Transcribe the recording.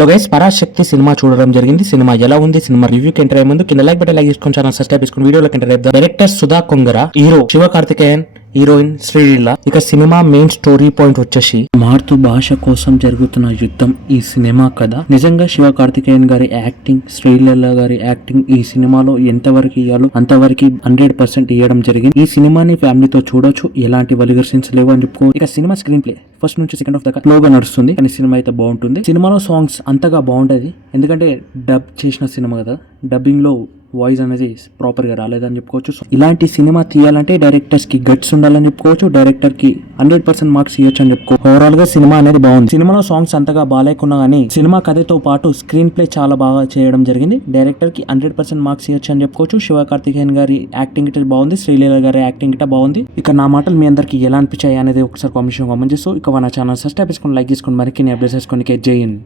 Hello guys, Parashakti cinema చూడడం జరిగింది. Cinema ఎలా ఉంది, సినిమా రివ్యూకి ఎంటర్ అయ్యే ముందు కింద లైక్ బటన్ లైక్ చేసుకొని ఛానల్ సబ్స్క్రైబ్ చేసుకుని వీడియోలోకి ఎంటర్ అయ్యారు. Director Sudha Kongara, hero Shiva Karthikeyan, heroine Sreeleela. ఇక సినిమా మెయిన్ స్టోరీ పాయింట్ వచ్చేసి మాతృ భాష కోసం జరుగుతున్న యుద్ధం ఈ సినిమా కథ. నిజంగా శివ కార్తికేయన్ గారి యాక్టింగ్, శ్రీలీల గారి యాక్టింగ్ ఈ సినిమాలో ఎంతవరకు ఇయ్యాలో అంతవరకు 100% ఇవ్వడం జరిగింది. ఈ సినిమాని ఫ్యామిలీతో చూడొచ్చు, ఎలాంటి వల్గర్ సీన్స్ లేవు అని చెప్పుకో. ఇక సినిమా స్క్రీన్ ప్లే ఫస్ట్ నుంచి సెకండ్ హాఫ్ దాకా స్లోగా నడుస్తుంది, కానీ సినిమా అయితే బాగుంటుంది. సినిమాలో సాంగ్స్ అంతగా బాగుంటది, ఎందుకంటే డబ్ చేసిన సినిమా కదా, డబ్బింగ్ లో వాయిస్ అనేది ప్రాపర్ గా రాలేదని చెప్పుకోవచ్చు. ఇలాంటి సినిమా తీయాలంటే డైరెక్టర్స్ కి గట్స్ ఉండాలని చెప్పుకోవచ్చు. డైరెక్టర్ కి 100% మార్క్స్ ఇవ్వచ్చు అని చెప్పుకో. ఓవరాల్ గా సినిమా అనేది బాగుంది. సినిమాలో సాంగ్స్ అంతగా బాగాలేకున్నా కానీ సినిమా కథతో పాటు స్క్రీన్ ప్లే చాలా బాగా చేయడం జరిగింది. డైరెక్టర్ కి 100% మార్క్స్ ఇవ్వచ్చు అని చెప్పుకోవచ్చు. శివ కార్తికేయన్ గారి యాక్టింగ్ ఇట బాగుంది, శ్రీలీల గారి యాక్టింగ్ ఇట బాగుంది. ఇక నా మాటలు మీ అందరికి ఎలా అనిపించాయి అనేది ఒకసారి కామెంట్ చేస్తూ ఇక మన ఛానల్ సబ్స్క్రైబ్ చేసుకొని లైక్ చేసుకొని మరిన్ని అప్డేట్స్ చేసుకొని జై హింద్.